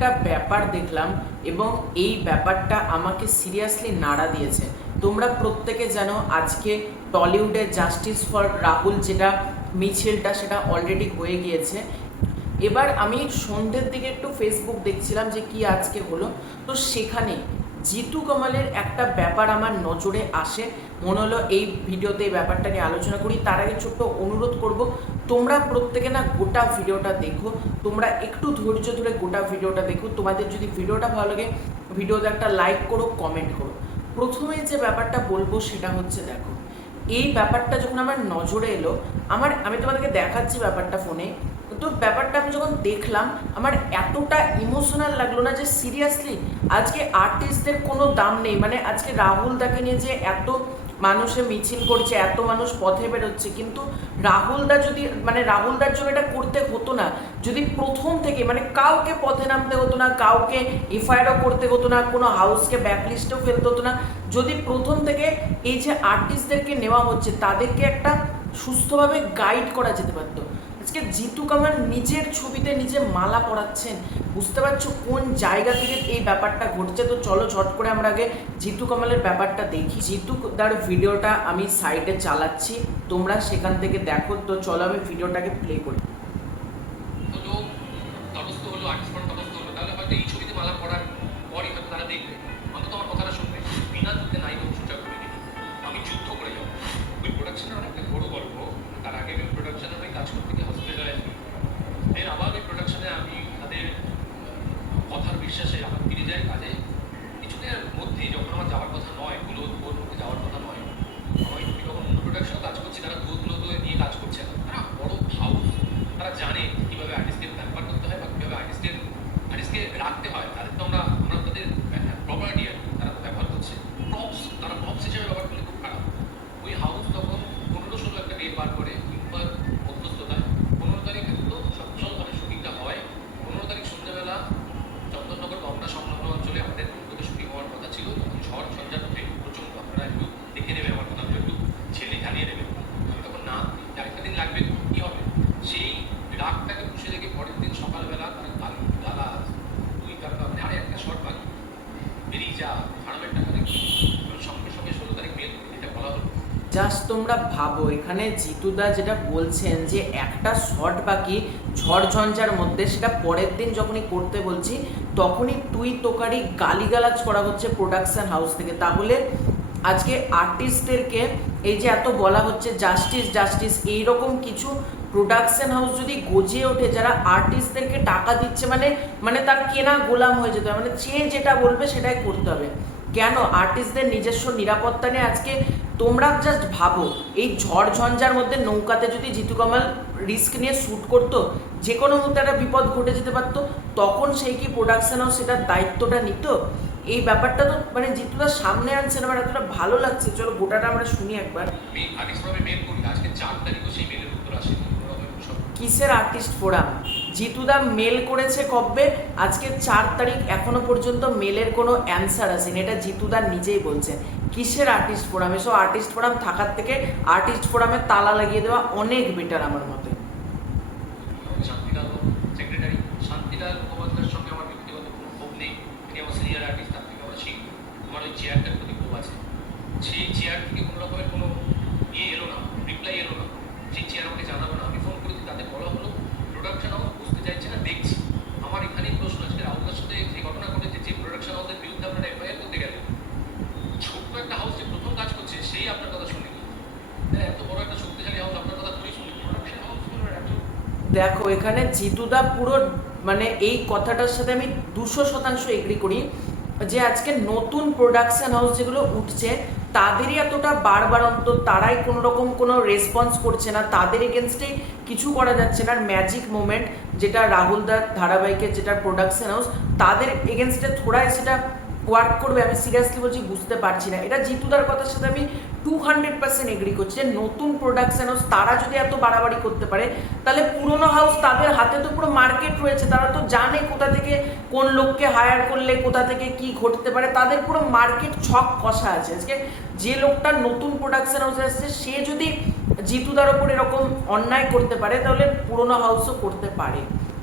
একটা ব্যাপার দেখলাম এবং এই ব্যাপারটা আমাকে সিরিয়াসলি নাড়া দিয়েছে। তোমরা প্রত্যেকে জানো আজকে টলিউডে জাস্টিস ফর রাহুল যেটা মিছিলটা সেটা অলরেডি হয়ে গিয়েছে। এবার আমি সন্ধ্যের দিকে একটু ফেসবুক দেখছিলাম যে কি আজকে হলো, তো সেখানে জিতু কামালের একটা ব্যাপার আমার নজরে আসে। মনে হলো এই ভিডিওতে এই ব্যাপারটা নিয়ে আলোচনা করি। তার আগে ছোট্ট অনুরোধ করব, তোমরা প্রত্যেকে না গোটা ভিডিওটা দেখো, তোমরা একটু ধৈর্য ধরে গোটা ভিডিওটা দেখো। তোমাদের যদি ভিডিওটা ভালো লাগে ভিডিওতে একটা লাইক করো, কমেন্ট করো। প্রথমে যে ব্যাপারটা বলবো সেটা হচ্ছে, দেখো এই ব্যাপারটা যখন আমার নজরে এলো, আমি তোমাদেরকে দেখাচ্ছি ব্যাপারটা ফোনে, তো ব্যাপারটা আমি যখন দেখলাম আমার এতটা ইমোশনাল লাগলো না যে সিরিয়াসলি আজকে আর্টিস্টদের কোনো দাম নেই। মানে আজকে রাহুল দাকে নিয়ে যে এত মানুষে মিছিল করছে, এত মানুষ পথে বেরোচ্ছে, কিন্তু রাহুলদা যদি রাহুলদার জন্য এটা করতে হতো না যদি প্রথম থেকে কাউকে পথে নামতে হতো না, কাউকে এফআইআরও করতে হতো না, কোনো হাউসকে ব্যাকলিস্টেও ফেলতে হতো না, যদি প্রথম থেকে এই যে আর্টিস্টদেরকে নেওয়া হচ্ছে তাদেরকে একটা সুস্থভাবে গাইড করা যেতে পারতো। আজকে জিতু কামাল নিজের ছবিতে নিজে মালা পরাচ্ছেন, বুঝতে পারছো কোন জায়গা থেকে এই ব্যাপারটা ঘটছে। তো চলো ঝট করে আমরা আগে জিতু কামালের ব্যাপারটা দেখি। জিতু তার ভিডিওটা আমি সাইডে চালাচ্ছি, তোমরা সেখান থেকে দেখো। তো চলো আমি ভিডিওটাকে প্লে করি। এই ছবিতে মালা পড়ার পরই হয়তো তারা দেখবে, অন্তত আমার কথাটা শুনবে, বিনা দিতে নাই সোজা করে দিই, আমি যুদ্ধ করে যাবো। ওই প্রোডাকশনের অনেকটা বড় গল্প। তার আগে আমি প্রোডাকশনে ওই কাজ করতে গিয়ে হসপিটালাইজ করি। এর আবার ওই প্রোডাকশনে আমি তাদের কথার বিশ্বাসে আমার ফিরে যাই কাজে। কিছুদিনের মধ্যে যখন আমার যাওয়ার কথা নয়, ওর মধ্যে যাওয়ার কথা নয়, আমি যখন অন্য প্রোডাকশনে কাজ করছি, তারা গ্রোথগুলো নিয়ে কাজ করছে না, তারা বড় হাউস, তারা জানে কীভাবে আর্টিস্টকে ব্যবহার করতে হয় বা কীভাবে আর্টিস্টকে রাখতে হয়। তাদের তো আমরা তাদের প্রপার্টি আর তারা তো ব্যবহার করছে তারা প্রপস হিসেবে ব্যবহার করলে খুব খারাপ। ওই হাউস তখন 15-16 লাখ টাকা পার করে ইউপার মধ্যস্থতায় 15 তারিখ তো সফলভাবে শুটিংটা হয়। 15 তারিখ সন্ধ্যেবেলা চন্দননগর গঙ্গা সংলগ্ন অঞ্চলে আমাদের কলকাতা শুটিং হওয়ার কথা ছিল। তখন ঝড় ঝঞ্ঝাট উঠে প্রচণ্ড, আপনারা একটু দেখে নেবে আমার কথা, একটু ছেলে জানিয়ে দেবে। আমি তখন না একটা দিন লাগবে, কী হবে সেই রাগটাকে পুষে রেখে পরের দিন সকালবেলা তারা গালা তুই তার আরে একটা শর্ট বাকি বেরিয়ে যা, হারামের টাকা দেখি সঙ্গে সঙ্গে 16 তারিখ মেল এটা বলা হলো। জাস্ট তোমরা ভাবো, এখানে জিতুদা যেটা বলছেন যে একটা শর্ট বাকি ঝড় ঝঞ্ঝার মধ্যে, সেটা পরের দিন যখনই করতে বলছি তখনই তুই তোকারি গালিগালাজ করা হচ্ছে প্রোডাকশন হাউস থেকে। তাহলে আজকে আর্টিস্টদেরকে এই যে এত বলা হচ্ছে জাস্টিস জাস্টিস, এইরকম কিছু প্রোডাকশন হাউস যদি গজিয়ে ওঠে যারা আর্টিস্টদেরকে টাকা দিচ্ছে, মানে তার কেনা গোলাম হয়ে যেতে হবে, চেয়ে যেটা বলবে সেটাই করতে হবে। কেন আর্টিস্টদের নিজস্ব নিরাপত্তা নেই? আজকে তোমরা জাস্ট ভাবো, এই ঝড় ঝঞ্ঝার মধ্যে নৌকাতে যদি জিতু কামাল রিস্ক নিয়ে শ্যুট করতো, যে কোনো মুহূর্তে একটা বিপদ ঘটে যেতে পারতো, তখন সেই কি প্রোডাকশন হাউস সেটার দায়িত্বটা নিত? এই ব্যাপারটা তো জিতুদার সামনে আনছে না, এতটা ভালো লাগছে। চলো গোটাটা আমরা শুনি একবার। কিসের আর্টিস্ট ফোরাম? জিতুদা মেল করেছে কবে? আজকে 4 তারিখ, এখনো পর্যন্ত মেলের কোনো অ্যান্সার আসেনি, এটা জিতুদা নিজেই বলছেন। কিসের আর্টিস্ট ফোরাম? এসব আর্টিস্ট ফোরাম থাকার থেকে আর্টিস্ট ফোরামে তালা লাগিয়ে দেওয়া অনেক বেটার আমার মতে। শান্তিলাল মুখোপাধ্যায়ের সঙ্গে আমার ব্যক্তিগত কোনো ক্ষোভ নেই, তিনি আমার সিনিয়র আর্টিস্ট, তার থেকে আমার শিখব। আমার ওই চেয়ারটার প্রতি ক্ষোভ আছে। সেই চেয়ার থেকে কোনো রকমের কোনো এলো না, রিপ্লাই এলো না, সেই চেয়ার আমাকে জানাবো না। আমি ফোন করেছি, তাদের বলা হলো প্রোডাকশন হাউস বুঝতে চাইছে না, দেখছি। আমার এখানেই প্রশ্ন, আজকে রাহুলের সাথে যে ঘটনা ঘটেছে, যে প্রোডাকশন হাউসের বিরুদ্ধে আপনারা এফআইআর করতে গেলেন, ছোট্ট একটা হাউস যে প্রথম কাজ করছে সেই আপনার কথা শুনেনি, এত বড় একটা শক্তিশালী হাউস আপনার কথা শুনেই শুনি। প্রোডাকশন হাউস দেখো এখানে জিতুদা পুরো এই কথাটার সাথে আমি 200% এগ্রি করি যে আজকে নতুন প্রোডাকশন হাউস যেগুলো উঠছে তাদেরই এতটা বারবারন্ত, তারাই কোনো রকম কোনো রেসপন্স করছে না, তাদের এগেনস্টে কিছু করা যাচ্ছে না। আর ম্যাজিক মোমেন্ট যেটা রাহুলদার ধারাবাহিকের যেটা প্রোডাকশন হাউস, তাদের এগেনস্টে থোড়াই সেটা ওয়ার্ক করবে, আমি সিরিয়াসলি বলছি বুঝতে পারছি না। এটা জিতুদার কথার সাথে আমি 200% এগ্রি করছি যে নতুন প্রোডাকশন হাউস তারা যদি এত বাড়াবাড়ি করতে পারে, তাহলে পুরোনো হাউস তাদের হাতে তো পুরো মার্কেট রয়েছে, তারা তো জানে কোথা থেকে কোন লোককে হায়ার করলে কোথা থেকে কি ঘটতে পারে, তাদের পুরো মার্কেট ছক কষা আছে। আজকে যে লোকটা নতুন প্রোডাকশন হাউসে আসছে সে যদি জিতুদার ওপর এরকম অন্যায় করতে পারে তাহলে পুরোনো হাউসও করতে পারে।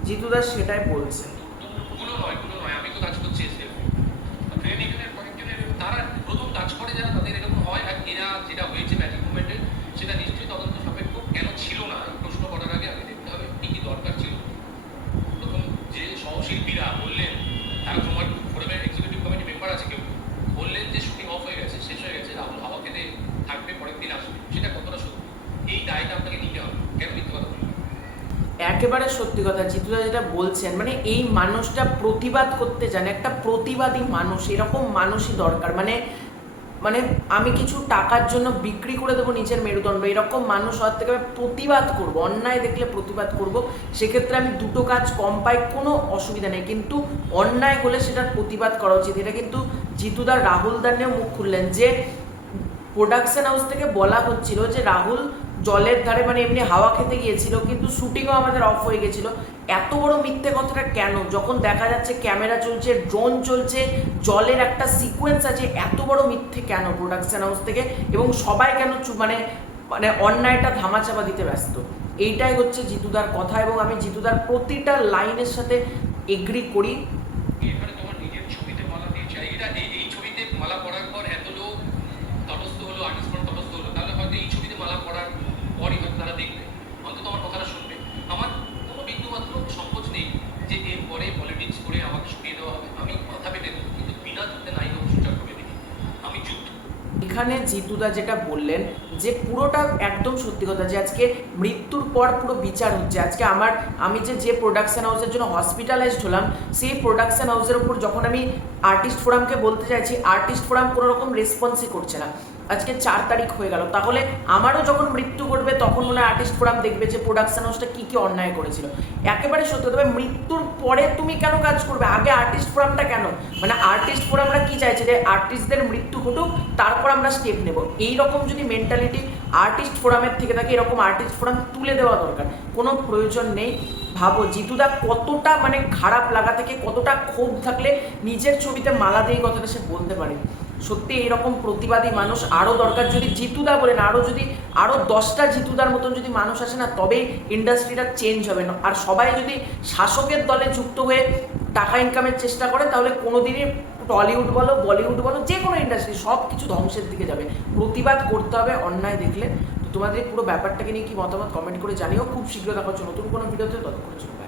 জিতুদার সেটাই বলছে। কোনো নয়, কোনো একেবারে সত্যি কথা জিতুদা যেটা বলছেন, মানে এই মানুষটা প্রতিবাদ করতে জানে, একটা প্রতিবাদী মানুষ, এরকম মানুষই দরকার। মানে মানে আমি কিছু টাকার জন্য বিক্রি করে দেবো নিজের মেরুদণ্ড, এরকম মানুষ হওয়ার থেকে আমি প্রতিবাদ করব, অন্যায় দেখলে প্রতিবাদ করব। সেক্ষেত্রে আমি দুটো কাজ কম পাই, কোনো অসুবিধা নেই, কিন্তু অন্যায় হলে সেটার প্রতিবাদ করা উচিত। এটা কিন্তু জিতুদা রাহুল দানেও মুখ খুললেন যে প্রোডাকশন হাউস থেকে বলা হচ্ছিল যে রাহুল জলের ধারে মানে এমনি হাওয়া খেতে গিয়েছিল, কিন্তু শুটিংও আমাদের অফ হয়ে গেছিল। এত বড় মিথ্যে কথাটা কেন, যখন দেখা যাচ্ছে ক্যামেরা চলছে, ড্রোন চলছে, জলের একটা সিকোয়েন্স আছে, এত বড় মিথ্যে কেন প্রোডাকশন হাউস থেকে? এবং সবাই কেন মানে মানে অন্যায়টা ধামাচাপা দিতে ব্যস্ত? এইটাই হচ্ছে জিতুদার কথা, এবং আমি জিতুদার প্রতিটা লাইনের সাথে এগ্রি করি। এখানে তোমার নিজের ছবিতে মালা দিয়েছে, এই ছবিতে মালা পরার পর এত লোক তটস্থ হলো, আর্টিস্ট তটস্থ হলো, তাহলে হয়তো এই ছবিতে মালা পরার পরই হয়তো তারা দেখবে, অন্তত আমার কথাটা শুনবে। আমার কোনো বিন্দুমাত্র সংকোচ নেই যে এরপরে পলিটিক্স করে আমাকে সরিয়ে দেওয়া হবে, আমি কথা ভেবে দেবো, কিন্তু বিনা যুদ্ধে নাই হোক সুচার করে দিই, আমি যুদ্ধ। এখানে জিতুদা যেটা বললেন যে পুরোটা একদম সত্যি কথা, যে আজকে মৃত্যুর পর পুরো বিচার হচ্ছে। আজকে আমি যে প্রোডাকশন হাউসের জন্য হসপিটালাইজড হলাম, সেই প্রোডাকশন হাউসের উপর যখন আমি আর্টিস্ট ফোরামকে বলতে চাইছি, আর্টিস্ট ফোরাম কোনো রকম রেসপন্সই করছে না। আজকে 4 তারিখ হয়ে গেল, তাহলে আমারও যখন মৃত্যু ঘটবে তখন মনে হয় আর্টিস্ট ফোরাম দেখবে যে প্রোডাকশন হাউসটা কী কী অন্যায় করেছিল। একেবারে সত্যি, তবে মৃত্যুর পরে তুমি কেন কাজ করবে, আগে আর্টিস্ট ফোরামটা কেন? মানে আর্টিস্ট ফোরামরা কি চাইছে, যে আর্টিস্টদের মৃত্যু ঘটুক তারপর আমরা স্টেপ নেব। এইরকম যদি মেন্টালিটি আর্টিস্ট ফোরামের থেকে থাকে, এরকম আর্টিস্ট ফোরাম তুলে দেওয়া দরকার, কোনো প্রয়োজন নেই। ভাবো জিতুদা কতটা মানে খারাপ লাগা থেকে, কতটা ক্ষোভ থাকলে নিজের ছবিতে মালা দিয়ে কথাটা সে বলতে পারে। সত্যি এইরকম প্রতিবাদী মানুষ আরও দরকার। যদি জিতুদা বলেন আরও 10টা জিতুদার মতন যদি মানুষ আসে না, তবেই ইন্ডাস্ট্রিটা চেঞ্জ হবে না। আর সবাই যদি শাসকের দলে যুক্ত হয়ে টাকা ইনকামের চেষ্টা করে, তাহলে কোনোদিনই টলিউড বলো, বলিউড বলো, যে কোনো ইন্ডাস্ট্রি সব কিছু ধ্বংসের দিকে যাবে। প্রতিবাদ করতে হবে অন্যায় দেখলে। তো তোমাদের পুরো ব্যাপারটাকে নিয়ে কি মতামত কমেন্ট করে জানিও। খুব শীঘ্র দেখা হচ্ছে নতুন কোনো ভিডিওতে, ততক্ষণ চলবে।